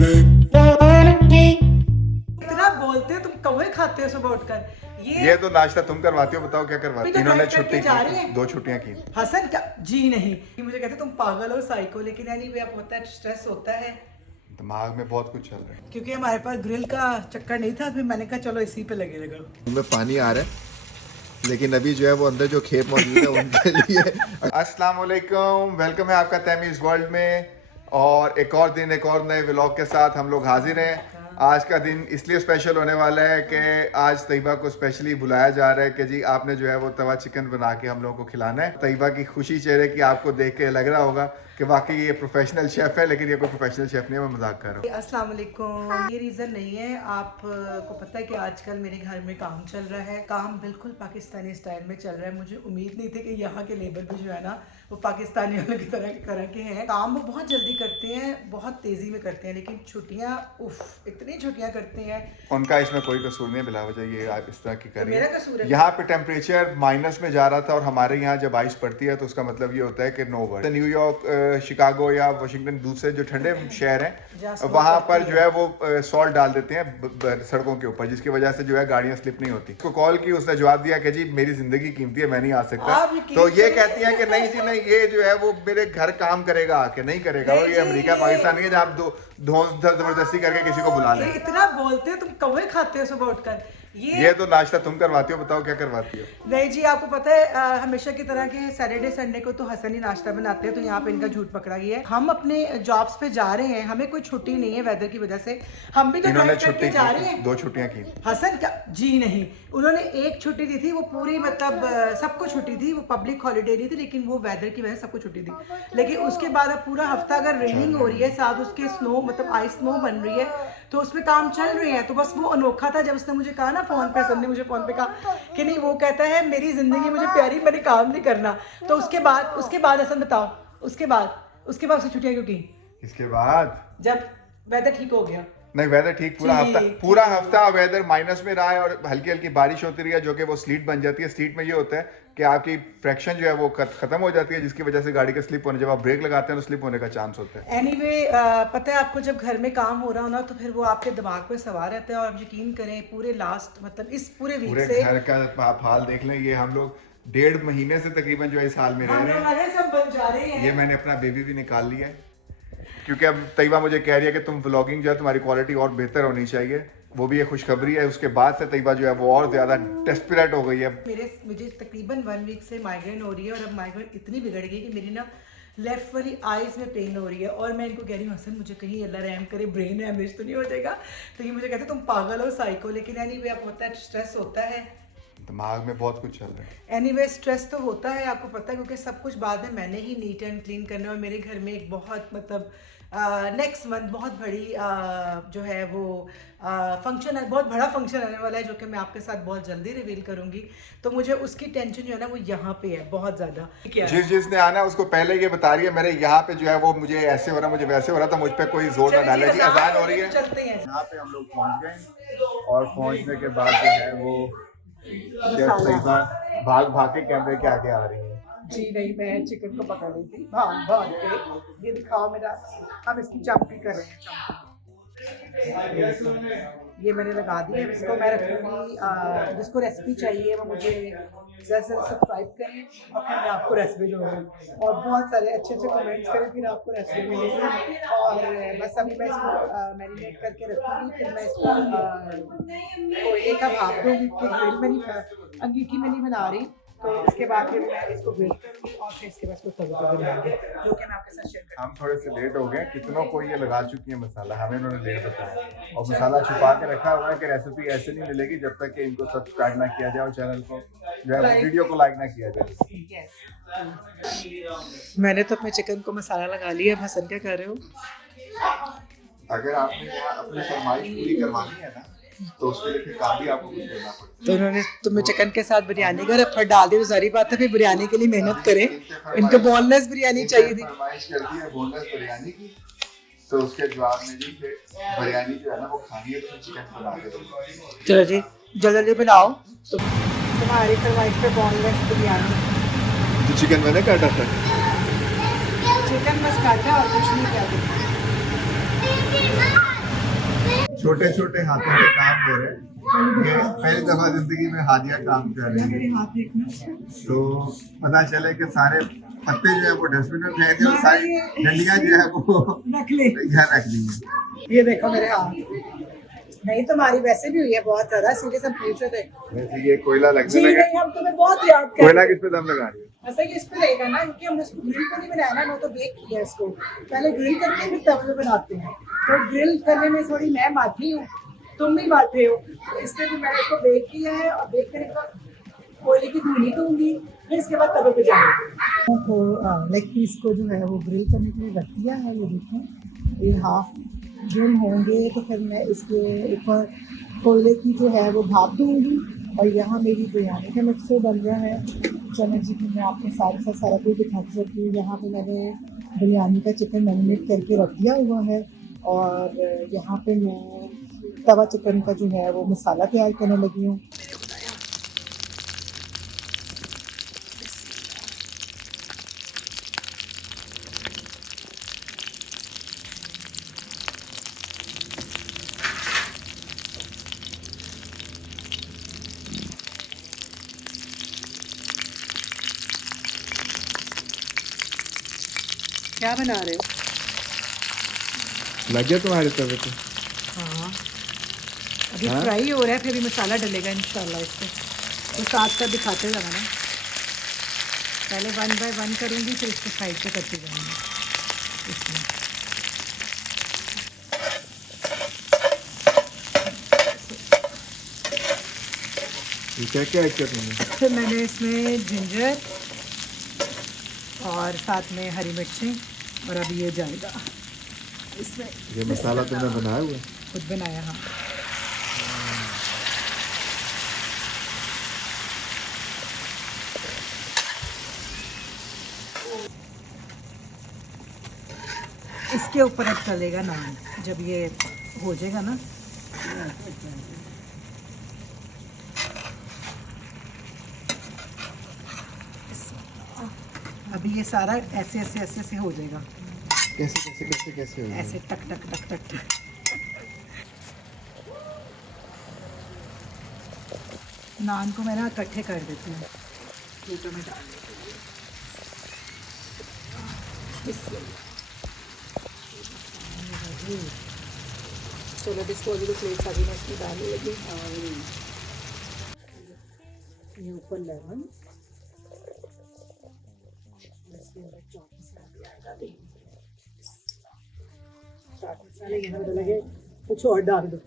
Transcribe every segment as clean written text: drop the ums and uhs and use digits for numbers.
इतना बोलते हो तुम, कौवे खाते हो सुबह उठकर। ये तो नाश्ता तुम करवाती हो, बताओ क्या करवाती हो? इन्होंने छुट्टी जा रही की, है 2 छुट्टियां की। हसन क्या जी नहीं, मुझे कहते तुम पागल हो साइको, लेकिन एनीवे अब होता है, स्ट्रेस होता है दिमाग में बहुत कुछ चल रहा है। क्योंकि हमारे पास ग्रिल का चक्कर नहीं था, फिर मैंने कहा चलो इसी पे लगे लगा। में पानी आ रहा है, लेकिन अभी जो है वो अंदर जो खेत मौजूद है उनके लिए। अस्सलाम वालेकुम, वेलकम है आपका तमीज़ वर्ल्ड में। और एक और दिन, एक और नए व्लॉग के साथ हम लोग हाजिर हैं। आज का दिन इसलिए स्पेशल होने वाला है कि आज तैयबा को स्पेशली बुलाया जा रहा है कि जी आपने जो है वो तवा चिकन बना के हम लोगों को खिलाना है। तैयबा की खुशी चेहरे की आपको देख के लग रहा होगा कि वाकई ये प्रोफेशनल शेफ है, लेकिन ये कोई प्रोफेशनल शेफ नहीं है, मैं मजाक कर रहा हूँ। अस्सलाम वालेकुम। ये रीज़न नहीं है, आपको पता है कि आजकल मेरे घर में काम चल रहा है, काम बिल्कुल पाकिस्तानी स्टाइल में चल रहा है। मुझे उम्मीद नहीं थी कि यहाँ के लेबर भी जो है ना वो पाकिस्तानी वालों की तरह के हैं। काम वो बहुत जल्दी करते हैं, बहुत तेज़ी में करते हैं, लेकिन छुट्टियाँ उफ इतनी छुट्टियाँ करते हैं। उनका इसमें कोई कसूर नहीं, बिला वजह ये आप इस तरह की कर रही मेरा है। कसूर है। यहाँ पे टेम्परेचर माइनस में जा रहा था और हमारे यहाँ जब बारिश पड़ती है तो उसका मतलब ये होता है कि नो वर्ड। न्यूयॉर्क, शिकागो या वाशिंगटन, दूसरे जो ठंडे शहर हैं वहाँ पर जो है वो सॉल्ट डाल देते हैं सड़कों के ऊपर, जिसकी वजह से जो है गाड़ियाँ स्लिप नहीं होती। उसको कॉल की, उसने जवाब दिया कि जी मेरी जिंदगी कीमती है, मैं नहीं आ सकता। तो ये कहती है कि नहीं जी नहीं, ये जो है वो मेरे घर काम करेगा आके, नहीं करेगा। और ये अमेरिका पाकिस्तान नहीं है जहाँ आप जबरदस्ती करके किसी को बुला लें। इतना बोलते हो तुम, कौवे खाते हो सुबह उठकर। ये तो नाश्ता तुम करवाती हो, बताओ क्या करवाती हो? नहीं जी, आपको पता है हमेशा की तरह के सैटरडे संडे को तो हसन ही नाश्ता बनाते हैं, तो यहाँ पे इनका झूठ पकड़ा गया है। हम अपने जॉब्स पे जा रहे हैं, हमें कोई छुट्टी नहीं है वेदर की वजह से, हम भी तो इन्होंने ड्राइव करके छुट्टी जा की, रहे हैं। 2 छुट्टियां की। हसन क्या जी नहीं, उन्होंने एक छुट्टी दी थी, वो पूरी मतलब सबको छुट्टी थी, वो पब्लिक हॉलीडे नहीं थी, लेकिन वो वेदर की वजह से सबको छुट्टी दी। लेकिन उसके बाद अब पूरा हफ्ता अगर रेनिंग हो रही है, साथ उसके स्नो मतलब आइस स्नो बन रही है, तो उसमें काम चल रहे हैं। तो बस वो अनोखा था जब उसने मुझे कहा ना फोन पे, हसन ने मुझे फोन पे कहा कि नहीं, वो कहता है मेरी जिंदगी मुझे प्यारी, मैंने काम नहीं करना। तो उसके बाद हसन बताओ, उसके बाद उससे छुट्टियां क्यों की? इसके बाद जब वेदर ठीक हो गया। नहीं, वेदर ठीक, पूरा हफ्ता वेदर माइनस में रहा है और हल्की हल्की बारिश होती रही है, जो कि वो स्लीट बन जाती है। स्लीट में ये होता है कि आपकी फ्रैक्शन जो है वो खत्म हो जाती है, जिसकी वजह से गाड़ी का स्लिप होने, जब आप ब्रेक लगाते हैं तो स्लिप होने का चांस होता है। एनीवे पता है आपको, जब घर में काम हो रहा हो ना तो फिर वो आपके दिमाग पे सवार रहता है। और आप यकीन करें, पूरे लास्ट मतलब इस पूरे वीक से घर का आप हाल देख लें। ये हम लोग 1.5 महीने से तकरीबन जो है इस हाल में रह रहे हैं, सब बन जा रहे हैं। ये मैंने अपना बेबी भी निकाल लिया है, क्योंकि अब तैयबा मुझे कह रही है कि तुम व्लॉगिंग जो है तुम्हारी क्वालिटी और बेहतर होनी चाहिए। वो भी एक खुशखबरी है। उसके बाद से तैयबा जो है वो और ज्यादा डेस्परेट हो गई है। मुझे तकरीबन 1 वीक से माइग्रेन हो रही है, और अब माइग्रेन इतनी बिगड़ गई कि मेरी ना लेफ्ट वाली आईज में पेन हो रही है। और मैं इनको कह रही हूँ हसन मुझे कहीं अल्लाह रहम करे ब्रेन हैमरेज तो नहीं हो जाएगा। तो ये मुझे कहते तुम पागल हो साइको, लेकिन एनीवे अब होता है, स्ट्रेस होता है, दिमाग में बहुत कुछ चल रहा है। एनीवे स्ट्रेस तो होता है, आपको पता है, क्योंकि सब कुछ बाद में मैंने ही नीट एंड क्लीन करना है। और मेरे घर में एक बहुत मतलब नेक्स्ट मंथ बहुत बड़ी जो है वो फंक्शन है, बहुत बड़ा फंक्शन आने वाला है, जो कि मैं आपके साथ बहुत जल्दी रिवील करूंगी। तो मुझे उसकी टेंशन जो है ना वो यहाँ पे है बहुत ज्यादा। जिसने आना है उसको पहले ये बता रही है मेरे यहाँ पे जो है वो मुझे ऐसे हो रहा, मुझे वैसे हो रहा था, मुझ पे कोई जोर ना डाले। जी आसान हो रही है, चलते हैं। यहाँ पे हम लोग पहुँच गए और पहुँचने के बाद जो है वो भाग भाग के कैमरे के आगे आ रही है। जी नहीं, मैं चिकन को पका रही थी भाग भाग के। ये दिखाओ मेरा, हम इसकी चम्पी कर रहे हैं। ये मैंने लगा दिया, इसको मैं रखूँगी। जिसको रेसिपी चाहिए वो मुझे जैसे सब्सक्राइब करें, और फिर मैं आपको रेसिपी दूँगी। और बहुत सारे अच्छे अच्छे कमेंट्स करें, फिर आपको रेसिपी मिलेगी। और बस अभी मैं इसको मैरिनेट करके रखूँगी, फिर मैं इसको कोयले का भाप दूँगी कि ग्रिल में नहीं, अंगीठी में नहीं बना रही। तो इसके बाद फिर मैं इसको ग्रिल करूँगी और फिर इसके बाद इसको तवे पर बनाएंगे, जो कि मैं आपके साथ शेयर करूँगी। हम थोड़े से लेट हो गए, कितनों को ये लगा चुकी है मसाला, हमें उन्होंने लेट बताया। और मसाला छुपा के रखा हुआ है कि रेसिपी ऐसे नहीं मिलेगी जब तक कि इनको सब्सक्राइब ना किया जाए और चैनल को जो है वीडियो को लाइक ना किया जाए। मैंने तो अपने चिकन को मसाला लगा लिया। हसन क्या कर रहे हो? अगर आपने यहाँ अपनी फरमाइश पूरी करवानी है ना तो उसके लिए फिर काम भी आपको कुछ करना पड़ेगा। तो उन्होंने तुम्हें चिकन के साथ बिरयानी का रफड़ डाल दिया, तो सारी बात है फिर बिरयानी के लिए मेहनत करें। इनको बोनलेस बिरयानी चाहिए थी, फरमाइश कर दी है बोनलेस बिरयानी की, तो उसके जवाब में जी बिरयानी जो है ना वो खानी है तो चिकन बना के दो। चलो जी जल्दी जल्दी बनाओ। तो तुम्हारी फरमाइश पे बोनलेस बिरयानी। तो चिकन मैंने काटा था, चिकन बस काटा और कुछ नहीं किया। छोटे छोटे हाथों से काम हो रहे हैं। ये पहली दफा जिंदगी में हादिया काम कर रही मेरे है, हाथ देखना। तो पता चले कि सारे पत्ते जो है वो डस्टबिन में फेंक दिए और सारी डंडियां जो है वो रख ले। घर रख दी है। ये देखो मेरे हाथ। नहीं तुम्हारी वैसे भी हुई है बहुत ज्यादा, सीरियस हम पूछ रहे थे। वैसे ये कोयला लगने जी लगा। नहीं, हम तुम्हें बहुत याद कर कोयला रहे किस पे दम लगा रही है? ऐसा ये इस पे रहेगा ना, क्योंकि हमने इसको ग्रिल पे नहीं बनाया ना, वो तो बेक किया है इसको। पहले ग्रिल करके फिर तवे पे बनाते हैं, तो ग्रिल करने में थोड़ी मैं माठी हूँ, तुम भी माठे हो, तो इसलिए भी मैंने इसको बेक किया है। और बेक करने के बाद कोयले की धुनी दूंगी, फिर इसके बाद तवे पे जाएंगे। तो लेग पीस को जो है वो ग्रिल करने के लिए रख दिया है। ये देखें, ये हाफ ग्रिल होंगे तो फिर मैं इसके ऊपर कोयले की जो है वो भाप दूंगी। और यहाँ मेरी बिरयानी का मिक्सर बन रहा है। चलो जी, फिर मैं आपके साथ सारा कुछ दिखा सकती हूँ। यहाँ पे मैंने बिरयानी का चिकन मैरिनेट करके रख दिया हुआ है, और यहाँ पे मैं तवा चिकन का जो है वो मसाला तैयार करने लगी हूँ। क्या बना रहे हो? लग गया तुम्हारे तवे पे? हाँ, अभी फ्राई हो रहा है, फिर भी मसाला डलेगा इंशाल्लाह इस पे। तो साथ साथ दिखाते जाना ना, पहले 1 बाय 1 करूँगी, फिर इसको साइड पे करते जाऊँगी इसमें। क्या क्या ऐड किया तुमने? फिर मैंने इसमें जिंजर और साथ में हरी मिर्चें, और अभी ये जाएगा इसमें। ये मसाला तुमने बनाया हुआ है? खुद बनाया। हाँ, इसके ऊपर अब चलेगा नान, जब ये हो जाएगा ना। अभी ये सारा ऐसे ऐसे ऐसे ऐसे हो जाएगा, कैसे कैसे कैसे कैसे होगा? ऐसे टक टक टक टक टक। नान को मैं ना इकट्ठे कर देती हूँ, प्लेटों में डाल देती हूँ। चलो डिस्पोजेबल प्लेट्स अभी मैं इसमें डालने लगी। और ये ऊपर लेमन, इसके अंदर चाट मसाला आएगा। चाट मसाले यहाँ पे लगे, कुछ और डाल दो।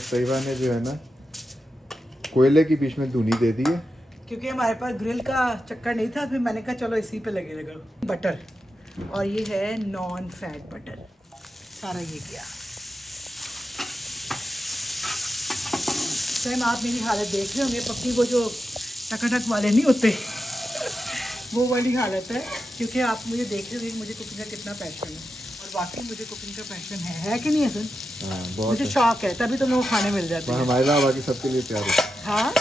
सहीवा ने जो है ना कोयले के बीच में धुनी दे दी है, क्योंकि हमारे पास ग्रिल का चक्कर नहीं था, फिर मैंने कहा चलो इसी पे लगे लगा। बटर, और ये है नॉन फैट बटर, सारा ये किया। सर आप मेरी हालत देख रहे होंगे, पक्की वो जो टकाटक वाले नहीं होते वो वाली हालत है, क्योंकि आप मुझे देख रहे होंगे मुझे कुकिंग का कितना पैशन है। और वाकई मुझे कुकिंग का पैशन है कि नहीं है सर? हाँ, बहुत मुझे शौक है, तभी तो लोग खाने मिल जाते हैं। हमारे अलावा बाकी सबके लिए तैयार होता है। हाँ,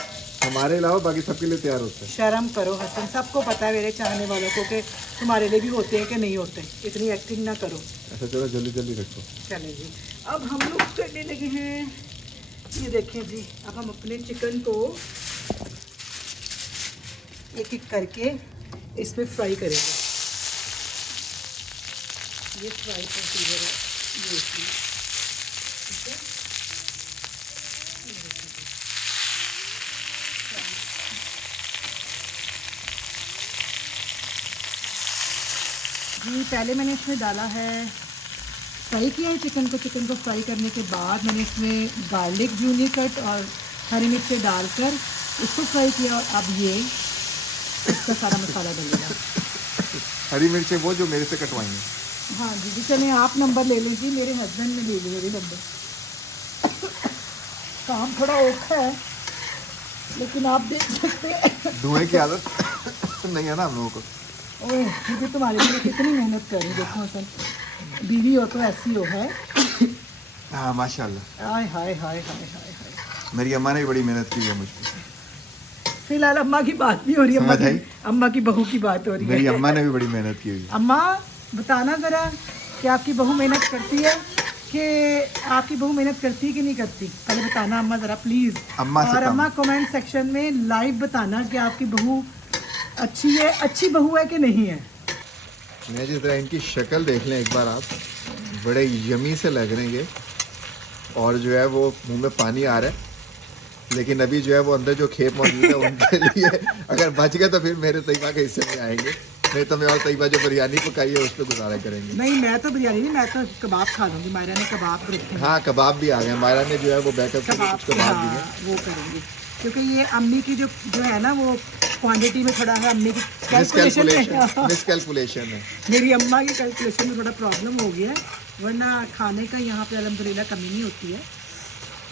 हमारे अलावा बाकी सबके लिए तैयार होता है। शर्म करो हसन, सबको पता है मेरे चाहने वालों को कि तुम्हारे लिए भी होते हैं कि नहीं होते। इतनी एक्टिंग ना करो। ऐसा चलो जल्दी जल्दी रखो। चले जी, अब हम लोग करने लगे हैं, ये देखें जी, अब हम अपने चिकन को एक एक करके इस पे फ्राई करेंगे। ये फ्राई प्रोसीजर है, ये ठीक है। जी, पहले मैंने इसमें डाला है, फ्राई किया है चिकन को। चिकन को फ्राई करने के बाद मैंने इसमें गार्लिक जूनी कट और हरी मिर्चें डालकर इसको फ्राई किया। और अब ये इसका सारा मसाला डलेगा। हरी मिर्चें वो जो मेरे से कटवाई हैं। हाँ जी जी, चलें आप नंबर ले लीजिए, मेरे हस्बैंड ने ले लिया नंबर। काम थोड़ा औखा है, लेकिन आप देख सकते हैं धुएं की आदत नहीं है ना हम लोगों को। ओह, क्योंकि तुम्हारे लिए कितनी मेहनत करी। देखो सर, बीवी हो तो ऐसी हो है। हाँ माशाल्लाह। हाय हाय हाय हाय हाय हाय। मेरी अम्मा ने भी बड़ी मेहनत की है मुझ पर। फिलहाल अम्मा की बात नहीं हो रही, समझ आई? अम्मा की बहू की बात हो रही मेरी है। अम्मा ने भी बड़ी मेहनत की हुई है। अम्मा बताना ज़रा कि आपकी बहू मेहनत करती है कि आपकी बहू मेहनत करती है कि नहीं करती, पहले बताना अम्मा ज़रा प्लीज़। अम्मा से और कम। अम्मा कमेंट सेक्शन में लाइव बताना कि आपकी बहू अच्छी है, अच्छी बहू है कि नहीं है। मैं जिस तरह इनकी शक्ल देख लें एक बार आप, बड़े यमी से लग रहे हैं ये, और जो है वो मुंह में पानी आ रहा है। लेकिन अभी जो है वो अंदर जो खेप मौजूद है उनके लिए अगर बच गए तो फिर मेरे तैयबा के हिस्से में आएंगे, नहीं तो मैं और तैयबा जो बिरयानी पकाई है उस पर गुजारा करेंगे। नहीं मैं तो बिरयानी नहीं, मैं तो कबाब खा लूँगी, मायरा ने कबाब रखे हैं। हाँ कबाब भी आ गए, मायरा ने जो है वो बैकअप के लिए कबाब कुछ कबाब दिए। हाँ, वो करेंगे क्योंकि ये अम्मी की जो है ना वो क्वांटिटी में थोड़ा है, अम्मी की मिसकैलकुलेशन है। मेरी अम्मा की कैलकुलेशन में थोड़ा प्रॉब्लम हो गया है, वरना खाने का यहाँ पे अल्हम्दुलिल्लाह कमी नहीं होती है।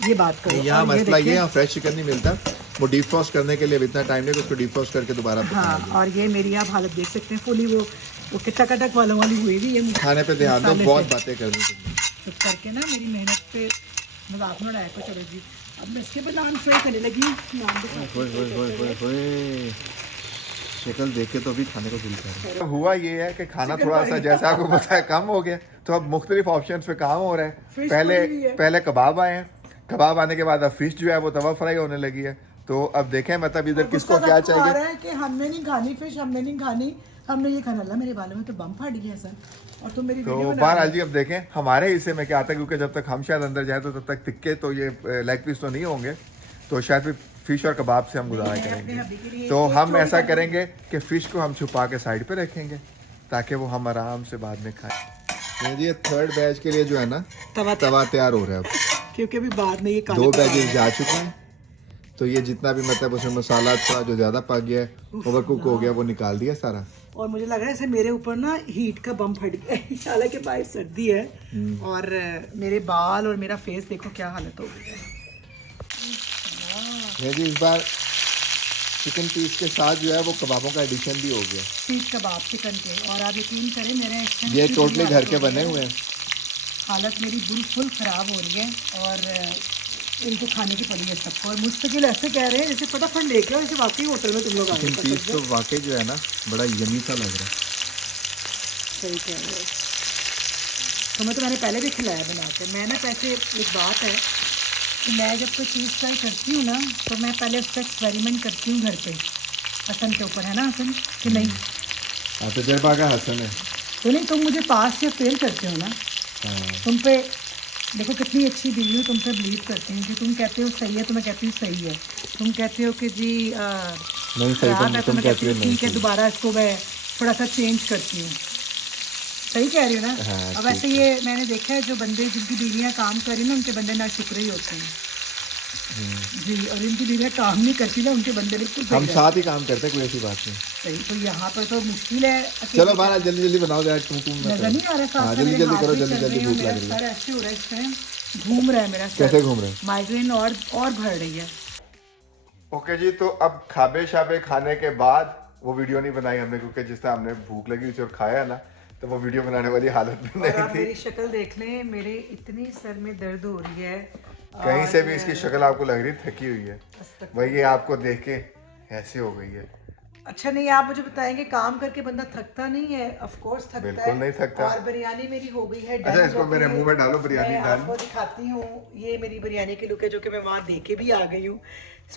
ये बात करो। यहाँ और मसला ये देखिए, यहाँ फ्रेश चिकन नहीं मिलता, वो डीप फ्रॉस्ट करने के लिए अब इतना टाइम नहीं कि उसको डीप फ्रॉस्ट करके दोबारा हाँ, पकाया और ये मेरी आप हालत देख सकते हैं, फुली वो टकाटक वालों वाली हुई हुई है। जाए। खाने पे ध्यान दो, मसाले बहुत से। बातें करनी तुमने। चुप करके ना मेरी मेहनत पे मजाक में उड़ाया को चलो जी। अब मैं इसके बाद नाम फ्राई करने लगी, नाम दिखा। शक्ल देख के तो अभी खाने को दिल कर रहा है। हुआ ये है कि खाना थोड़ा सा जैसा आपको पता है कम हो गया, तो अब मुख्तलिफ ऑप्शंस पे काम हो रहा है। Fish पहले पड़ी हुई है। पहले कबाब आए हैं, कबाब आने के बाद अब फिश जो है वो तवा फ्राई होने लगी है। तो अब देखें मतलब इधर किसको क्या आ चाहिए। रहा है कि हमने नहीं खानी फिश, हमने नहीं खानी, हमने ये खाना। अल्लाह मेरे बालों में तो बम फट गया सर, और तुम मेरी तो वीडियो बना बहरहाल रहे जी अब देखें हमारे हिस्से में क्या आता है, क्योंकि जब तक हम शायद अंदर जाए तो तब तक टिक्के तो ये लेग पीस तो नहीं होंगे, तो शायद फिर फिश और कबाब से हम गुजारा मैं अपने हब्बी के करेंगे। लिए तो एक हम स्टोरी ऐसा कर करेंगे कि फ़िश को हम छुपा के साइड पे रखेंगे ताकि वो हम आराम से बाद में खाएं। ये थर्ड बैच के लिए जो है ना तवा तवा तैयार हो रहा है अब। क्योंकि अभी बाद में ये 2 बैचेस जा चुके हैं, तो ये जितना भी मतलब उसमें मसाला था जो ज़्यादा पक गया है, ओवर कुक हो गया, वो निकाल दिया सारा। और मुझे लग रहा है जैसे मेरे ऊपर ना हीट का बम फट गया है। हालांकि बाहर सर्दी है और मेरे बाल और मेरा फेस देखो क्या हालत हो गई है। ये जी इस बार चिकन पीस के साथ जो है वो कबाबों का एडिशन भी हो गया। सीख कबाब चिकन के, और आप यकीन करें मेरे इस टाइम ये की टोटली बुरी घर के हालत हो बने गई है। हुए हैं। हालत मेरी बिल्कुल ख़राब हो रही है और इनको खाने की पड़ी है सबको, और मुस्तकिल ऐसे कह रहे हैं जैसे फटाफट लेके आओ, जैसे वाकई होटल में तुम लोग आ चिकन गए। पीस तो वाकई जो है ना बड़ा यमी सा लग रहा है। सही कह रहे हो। तुम्हें तो मैंने पहले भी खिलाया बना के। मैं ना पैसे एक बात है कि मैं जब कोई चीज़ ट्राई करती हूँ ना तो मैं पहले उसका एक्सपेरिमेंट करती हूँ घर पे, हसन के ऊपर, है ना हसन कि नहीं? हाँ तजर्बा का हसन है। तो नहीं, तुम मुझे पास या फेल करते हो ना, तुम पे देखो कितनी अच्छी बीवी हो, तुम पे बिलीव करती हूँ कि तुम कहते हो सही है तो मैं कहती हूँ सही है, तुम कहते हो कि जी नहीं सही खराब है तो तुम मैं कहती कहती हो हूँ नहीं ठीक है, सही। दोबारा इसको मैं थोड़ा सा चेंज करती हूँ। सही कह रही हो ना? हाँ, अब वैसे ये मैंने देखा है जो बंदे जिनकी बीवियाँ काम कर रही ना उनके बंदे ना शुक्र ही होते हैं जी, और जिनकी बीवियाँ काम नहीं करती ना उनके बंदे बिल्कुल सही हम रहते साथ ही काम करते हैं, कोई ऐसी बात नहीं। हैं। सही, तो यहाँ पर तो मुश्किल है। चलो बाहर जल्दी जल्दी बनाओ यार, तुम नजर नहीं आ रहा साथ हाँ में, जल्दी मेरे जल्दी हाथ करो, भी जल्दी चल जल्दी रहे हैं, भूख मेरा लग रही है। सर ऐसे हो रहा है इस टाइम, घूम रहा है मेरा सर, कैसे घूम रहे हैं? माइग्रेन और बढ़ रही है। ओके जी, तो अब खाबे शाबे खाने के बाद वो वीडियो नहीं बनाई हमने, क्योंकि जिस तरह हमने भूख लगी थी और खाया ना, तो वो वीडियो बनाने वाली हालत में और नहीं आप थी। मेरी शक्ल देख लें, मेरे इतनी सर में दर्द हो रही है, कहीं से भी और इसकी शक्ल आपको लग रही थकी हुई है, वही ये आपको देख के ऐसे हो गई है। अच्छा नहीं, आप मुझे बताएंगे काम करके बंदा थकता नहीं है? ऑफ कोर्स थकता बिल्कुल है। नहीं थकता। और बिरयानी मेरी हो गई है अच्छा, डन, इसको जो मेरे कि मुंह में डालो, बिरयानी मैं डाल। आपको दिखाती हूँ, ये मेरी बिरयानी की लुक है जो कि मैं वहाँ दे के भी आ गई हूँ।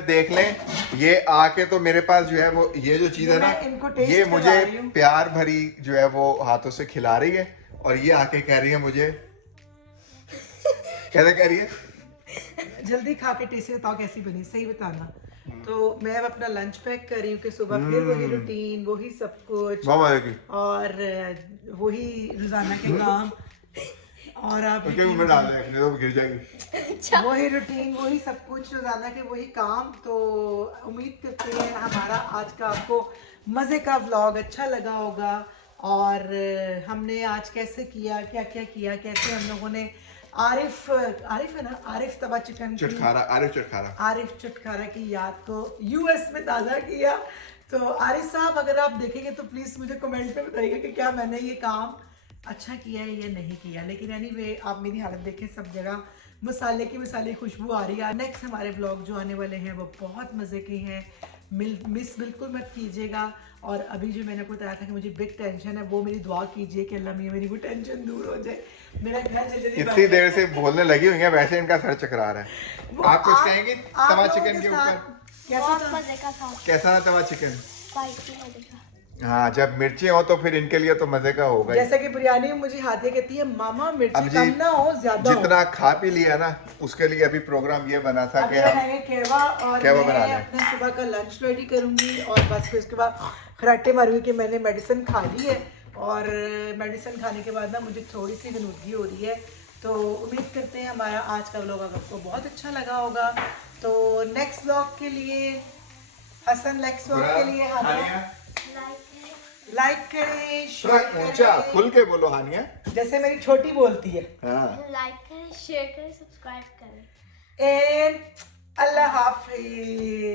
देख लें, ये आके तो मेरे पास जो है वो ये जो चीज है ना, मैं इनको टेस्ट ये करवा मुझे रही हूँ। प्यार भरी जो है वो हाथों से खिला रही है, और ये आके कह रही है मुझे कैसे कह रही है, जल्दी खा के टेस्ट बताओ कैसी बनी, सही बताना। तो मैं अब अपना लंच पैक कर रही हूँ कि सुबह फिर वही रूटीन, वही सब कुछ, और वही रोजाना के काम, और आप में डाल दे, तो गिर जाएगी। वही रूटीन, वही सब कुछ, रोजाना के वही काम। तो उम्मीद करते हैं हमारा आज का आपको मज़े का व्लॉग अच्छा लगा होगा, और हमने आज कैसे किया, क्या क्या किया, कैसे हम लोगों ने आरिफ है ना, आरिफ तवा चिकन आरिफ चटखारा की याद को यूएस में ताज़ा किया। तो आरिफ साहब अगर आप देखेंगे तो प्लीज़ मुझे कमेंट में बताइएगा कि क्या मैंने ये काम अच्छा किया है या नहीं किया, लेकिन एनीवे आप मेरी हालत देखें, सब जगह मसाले की खुशबू आ रही है। नेक्स्ट हमारे व्लॉग जो आने वाले हैं वो बहुत मज़े के हैं, मिस बिल्कुल मत कीजिएगा। और अभी जो मैंने आपको बताया था कि मुझे बिग टेंशन है, वो मेरी दुआ कीजिए कि अल्लाह मियां मेरी वो टेंशन दूर हो जाए, मेरा घर जल्दी इतनी देर से बोलने लगी हुई है, वैसे इनका सर चकरा रहा है। आप कुछ कहेंगे तवा चिकन के ऊपर? बहुत मजे का था। कैसा था तवा चिकन? स्पाइसी मजे का। हाँ, जब मिर्ची हो तो फिर इनके लिए तो मजे का होगा ही। जैसा कि बिरयानी में मुझे हाथिया कहती है मामा मिर्ची अब जी, कम ना हो ज्यादा हो। जितना खा पी लिया ना, उसके लिए अभी प्रोग्राम ये बना था कि हम केवा और केवा बना मैं लें। अपने सुबह का लंच रेडी करूंगी और बस फिर उसके बाद खराटे मारूंगी कि मैंने मेडिसिन खा ली है। और मेडिसिन खाने के बाद ना मुझे थोड़ी सी गनुदगी हो रही है। तो उम्मीद करते हैं हमारा आज का व्लॉग आपको बहुत अच्छा लगा होगा। तो नेक्स्ट व्लॉग के लिए हसन, नेक्स्ट व्लॉग के लिए हानिया लाइक करें, शेयर ऊंचा करें, खुल के बोलो हानिया। जैसे मेरी छोटी बोलती है। हाँ, लाइक करें, शेयर करें, सब्सक्राइब करें। एंड अल्लाह हाफिज।